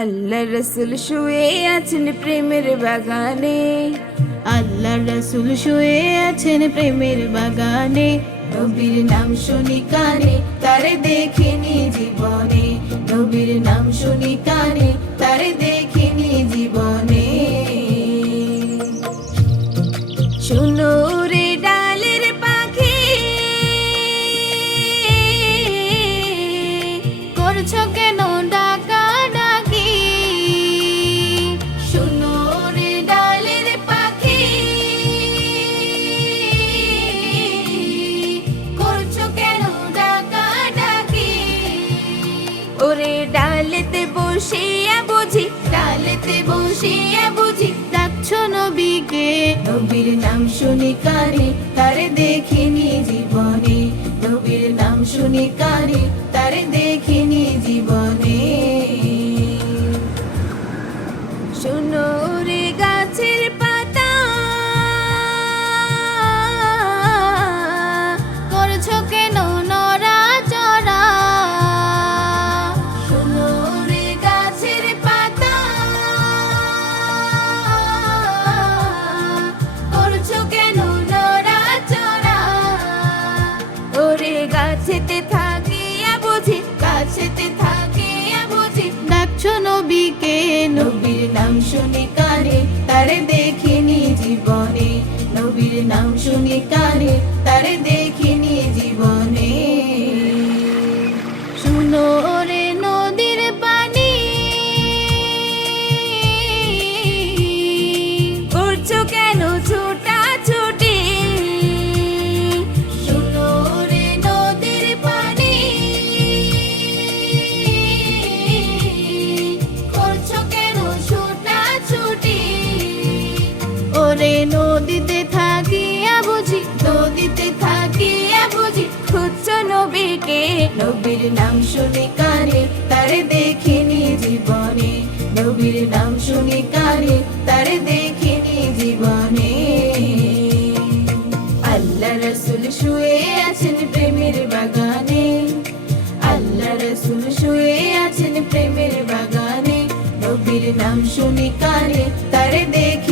আল্লাহ রসুল শুয়ে আছেন প্রেমের বাগানে, আল্লাহ রসুল শুয়ে আছেন প্রেমের বাগানে। নবীর নাম শুনি কানে, তারে দেখিনি জীবনে। নবীর নাম শুনি কানে, তারে দেখিনি জীবনে। শুনো রে ডালের পাখি, করছো কেন ডাকা ডাকি? শুনো রে ডালের পাখি, করছো কেন ডাকা ডাকি? ওরে ডালেতে বসিয়া বুঝি, ডালেতে বসিয়া বুঝি ডাকছো নবীকে। নবীর নাম শুনি কানে, তারে দেখিনি জীবনে। নবীর নাম শুনি কানে, তারে দেখিনি জীবনে। শুনো রে গাছের পাতা, করছো কেন নড়াচড়া? শুনো রে গাছের পাতা, করছো কেন নড়াচড়া? ওরে গাছেতে থাকিয়া বুঝি, গাছেতে থাকিয়া বুঝি ডাকছো নবীকে। নবীর নাম শুনি কানে, তারে দেখিনি জীবনে। নবীর নাম শুনি কানে, তারে দেখিনি জীবনে। শুনো রে নদীর পানি, করছো কেন ছোটা ছুটি? শুনো রে নদীর পানি, করছো কেন ছোটা ছুটি? ওরে নদীতে থাকিয়া বুঝি, নদীতে থাকিয়া বুঝি খুঁজছো নবীকে। নবীর নাম শুনি কানে, তারে দেখিনি জীবনে। নবীর নাম শুনি কানে, তারে দেখিনি জীবনে। আল্লাহ রসুল শুয়ে আছেন প্রেমের বাগানে, আল্লাহ রসুল শুয়ে আছেন প্রেমের বাগানে। নবীর নাম শুনি কানে, তারে দেখ